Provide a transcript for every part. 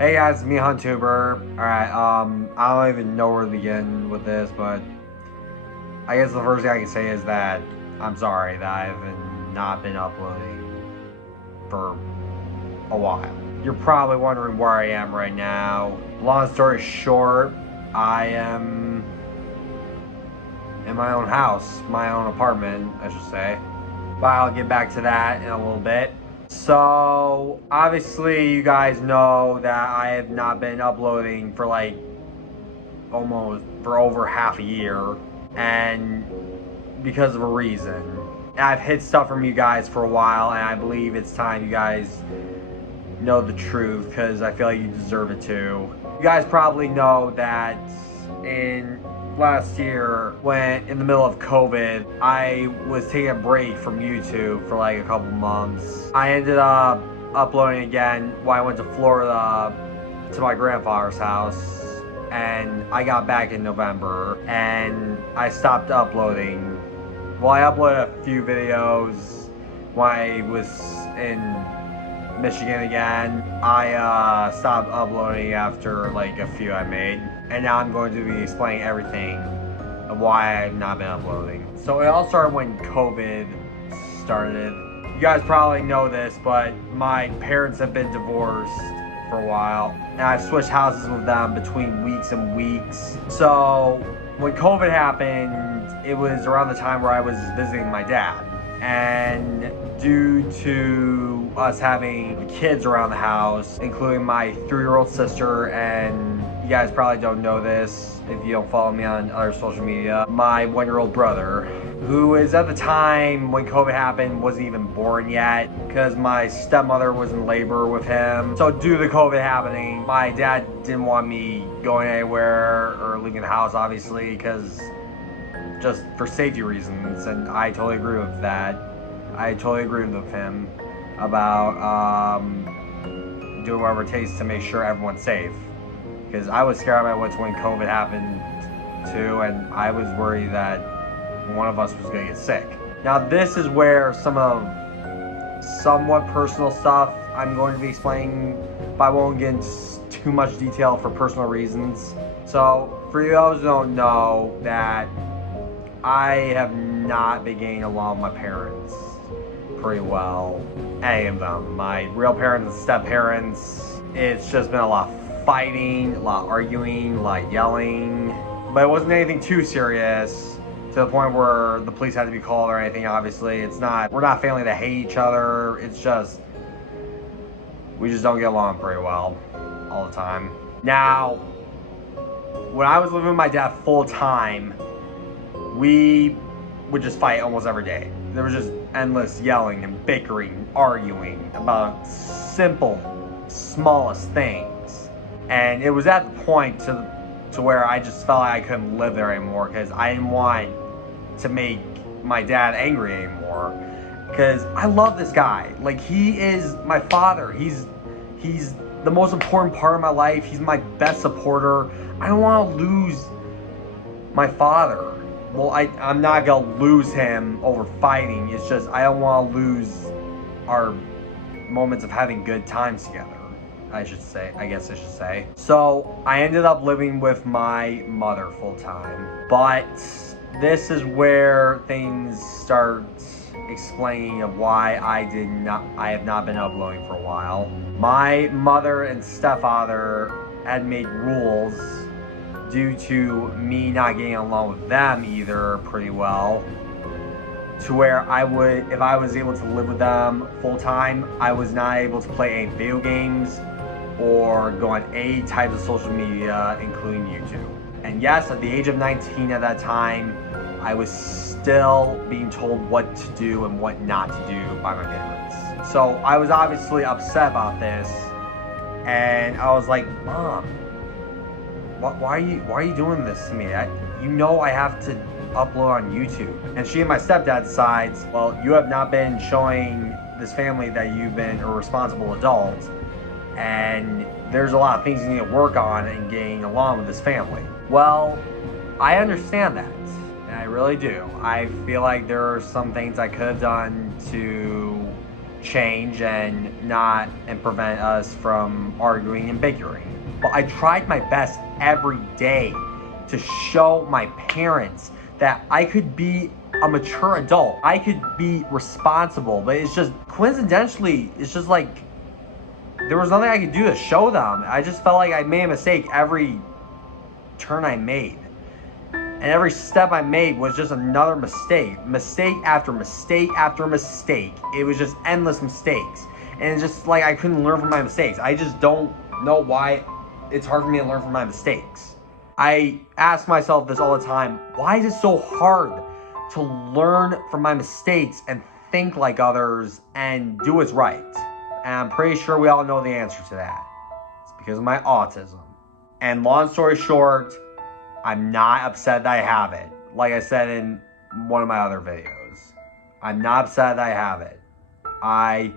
Hey guys, it's me HuntTuber. Alright, I don't even know where to begin with this, but I guess the first thing I can say is that I'm sorry that I've not been uploading for a while. You're probably wondering where I am right now. Long story short, I am in my own house, my own apartment, I should say. But I'll get back to that in a little bit. So, obviously you guys know that I have not been uploading for like over half a year, and because of a reason. And I've hid stuff from you guys for a while, and I believe it's time you guys know the truth, because I feel like you deserve it too. You guys probably know that in last year, when in the middle of COVID, I was taking a break from YouTube for like a couple months. I ended up uploading again when I went to Florida to my grandfather's house, and I got back in November and I stopped uploading. Well, I uploaded a few videos when I was in Michigan again. I stopped uploading after like a few I made, and now I'm going to be explaining everything of why I've not been uploading. So it all started when COVID started. You guys probably know this, but my parents have been divorced for a while, and I've switched houses with them between weeks and weeks. So when COVID happened, it was around the time where I was visiting my dad, and due to us having kids around the house, including my 3-year-old sister, and you guys probably don't know this if you don't follow me on other social media, my 1-year-old brother, who is at the time when COVID happened wasn't even born yet, because my stepmother was in labor with him. So due to COVID happening, my dad didn't want me going anywhere or leaving the house, obviously, because just for safety reasons, and I totally agree with that. I totally agree with him about doing whatever it takes to make sure everyone's safe, because I was scared about what's when COVID happened too, and I was worried that one of us was going to get sick. Now this is where some of somewhat personal stuff I'm going to be explaining, but I won't get into too much detail for personal reasons. So for those who don't know, that I have not been getting along with my parents pretty well. Any of them. My real parents and step parents. It's just been a lot of fighting, a lot of arguing, a lot of yelling. But it wasn't anything too serious to the point where the police had to be called or anything, obviously. We're not family that hate each other. It's just, we just don't get along pretty well all the time. Now, when I was living with my dad full time, we would just fight almost every day. There was just endless yelling and bickering, arguing about simple, smallest things. And it was at the point to where I just felt like I couldn't live there anymore, because I didn't want to make my dad angry anymore. Because I love this guy. Like, he is my father. He's the most important part of my life. He's my best supporter. I don't want to lose my father. Well, I'm not going to lose him over fighting. It's just I don't want to lose our moments of having good times together, I guess I should say. So I ended up living with my mother full time. But this is where things start explaining of why I have not been uploading for a while. My mother and stepfather had made rules, due to me not getting along with them either pretty well, to where if I was able to live with them full time, I was not able to play any video games or go on any type of social media, including YouTube. And yes, at the age of 19 at that time, I was still being told what to do and what not to do by my parents. So I was obviously upset about this, and I was like, Mom, why are you doing this to me? You know I have to upload on YouTube. And she and my stepdad decides, well, you have not been showing this family that you've been a responsible adult, and there's a lot of things you need to work on in getting along with this family. Well, I understand that, and I really do. I feel like there are some things I could have done to change and prevent us from arguing and bickering. But I tried my best every day to show my parents that I could be a mature adult. I could be responsible, but it's just coincidentally, it's just like there was nothing I could do to show them. I just felt like I made a mistake every turn I made. And every step I made was just another mistake. Mistake after mistake after mistake. It was just endless mistakes. And it's just like I couldn't learn from my mistakes. I just don't know why it's hard for me to learn from my mistakes. I ask myself this all the time. Why is it so hard to learn from my mistakes and think like others and do what's right? And I'm pretty sure we all know the answer to that. It's because of my autism. And long story short, I'm not upset that I have it. Like I said in one of my other videos, I'm not upset that I have it. I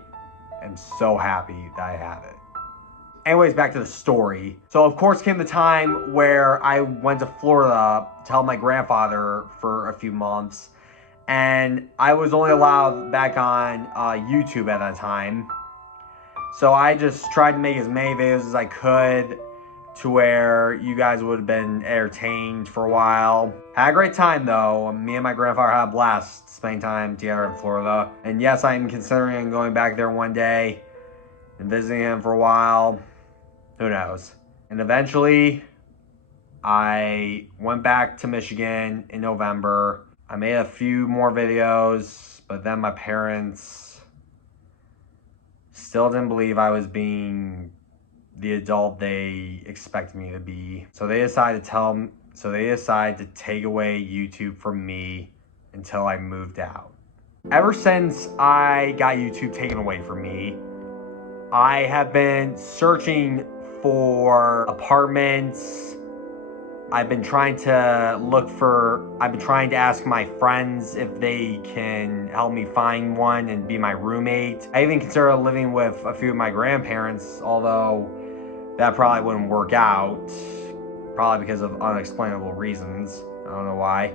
am so happy that I have it. Anyways, back to the story. So of course came the time where I went to Florida to help my grandfather for a few months. And I was only allowed back on YouTube at that time. So I just tried to make as many videos as I could to where you guys would have been entertained for a while. Had a great time though. Me and my grandfather had a blast spending time together in Florida. And yes, I'm considering going back there one day and visiting him for a while. Who knows? And eventually, I went back to Michigan in November. I made a few more videos, but then my parents still didn't believe I was being the adult they expected me to be. So they decided to take away YouTube from me until I moved out. Ever since I got YouTube taken away from me, I have been searching for apartments. I've been trying to ask my friends if they can help me find one and be my roommate. I even considered living with a few of my grandparents, although that probably wouldn't work out. Probably because of unexplainable reasons. I don't know why.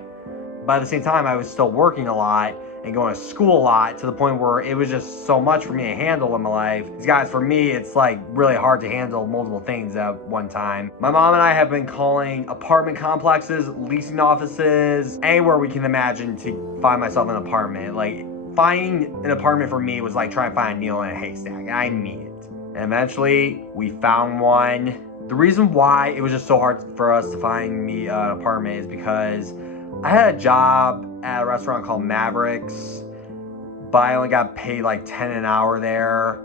But at the same time, I was still working a lot and going to school a lot to the point where it was just so much for me to handle in my life. Because guys, for me, it's like really hard to handle multiple things at one time. My mom and I have been calling apartment complexes, leasing offices, anywhere we can imagine to find myself an apartment. Like, finding an apartment for me was like trying to find a needle in a haystack, and I mean it. And eventually, we found one. The reason why it was just so hard for us to find me an apartment is because I had a job at a restaurant called Mavericks, but I only got paid like $10 an hour there,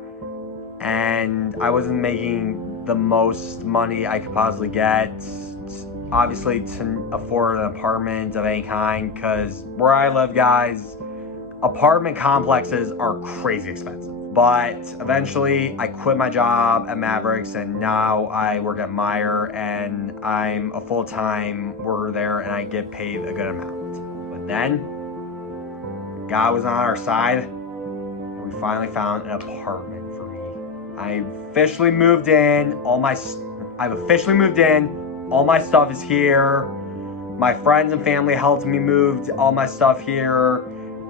and I wasn't making the most money I could possibly get, obviously, to afford an apartment of any kind, because where I live, guys, apartment complexes are crazy expensive. But eventually, I quit my job at Mavericks, and now I work at Meijer, and I'm a full-time worker there, and I get paid a good amount. But then, God was on our side, and we finally found an apartment for me. I've officially moved in. All my stuff is here. My friends and family helped me move all my stuff here.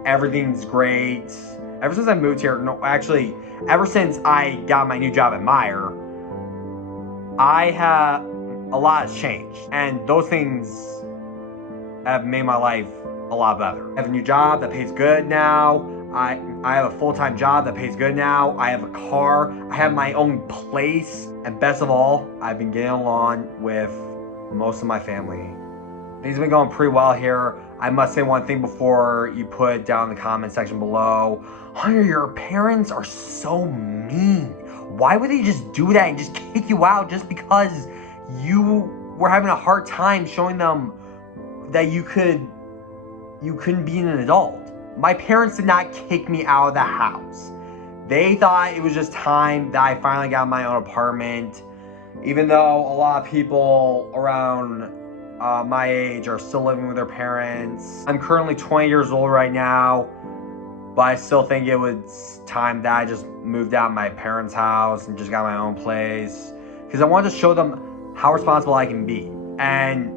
Everything's great. Ever since I moved here, ever since I got my new job at Meijer, a lot has changed. And those things have made my life a lot better. I have a new job that pays good now. I have a full-time job that pays good now. I have a car. I have my own place. And best of all, I've been getting along with most of my family. Things have been going pretty well here. I must say one thing before you put it down in the comment section below. Hunter, your parents are so mean. Why would they just do that and just kick you out just because you were having a hard time showing them that you couldn't be an adult? My parents did not kick me out of the house. They thought it was just time that I finally got my own apartment. Even though a lot of people around my age are still living with their parents. I'm currently 20 years old right now, but I still think it was time that I just moved out of my parents' house and just got my own place. Because I wanted to show them how responsible I can be. And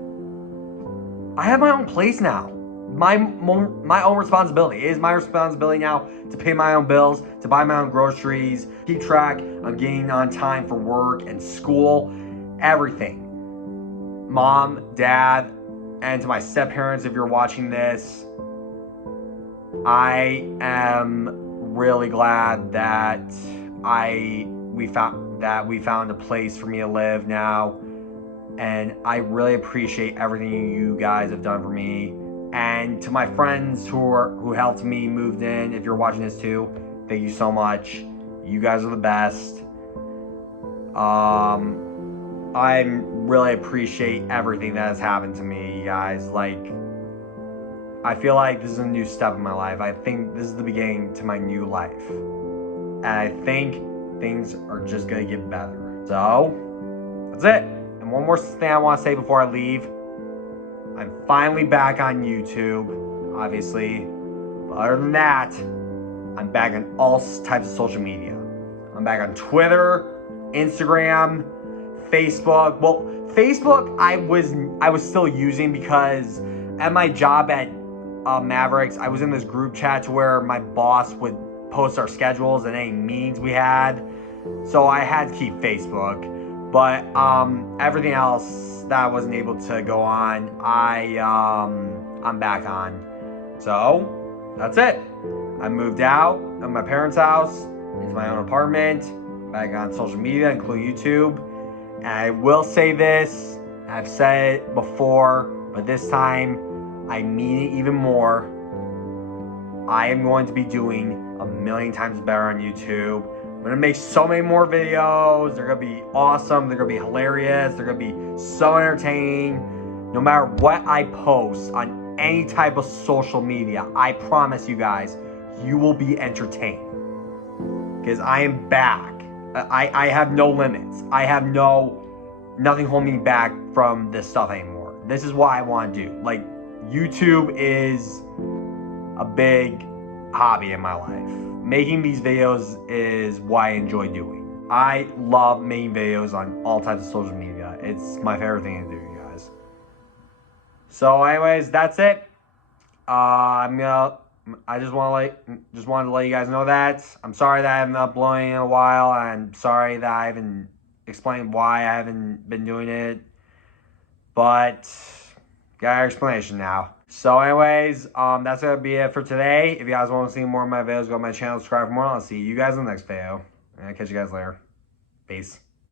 I have my own place now. my own responsibility. It is my responsibility now to pay my own bills, to buy my own groceries, keep track of getting on time for work and school, everything. Mom, Dad, and to my step-parents, if you're watching this, I am really glad that we found a place for me to live now, and I really appreciate everything you guys have done for me. And to my friends who helped me moved in, if you're watching this too, thank you so much. You guys are the best. I really appreciate everything that has happened to me, guys. Like, I feel like this is a new step in my life. I think this is the beginning to my new life. And I think things are just gonna get better. So, that's it. And one more thing I want to say before I leave. I'm finally back on YouTube, obviously. But other than that, I'm back on all types of social media. I'm back on Twitter, Instagram, Facebook. Well, Facebook I was still using because at my job at Mavericks, I was in this group chat to where my boss would post our schedules and any meetings we had. So I had to keep Facebook. But everything else that I wasn't able to go on, I'm back on. So that's it. I moved out of my parents' house into my own apartment, back on social media, including YouTube. And I will say this, I've said it before, but this time I mean it even more. I am going to be doing 1,000,000 times better on YouTube. I'm going to make so many more videos. They're going to be awesome. They're going to be hilarious. They're going to be so entertaining. No matter what I post on any type of social media, I promise you guys, you will be entertained. Because I am back. I have no limits. I have nothing holding me back from this stuff anymore. This is what I want to do. Like, YouTube is a big hobby in my life. Making these videos is what I enjoy doing. I love making videos on all types of social media. It's my favorite thing to do, you guys. So anyways, that's it. I just wanted to let you guys know that. I'm sorry that I haven't been uploading in a while. I'm sorry that I haven't explained why I haven't been doing it. But got an explanation now. So anyways, that's going to be it for today. If you guys want to see more of my videos, go to my channel, subscribe for more. I'll see you guys in the next video. And I'll catch you guys later. Peace.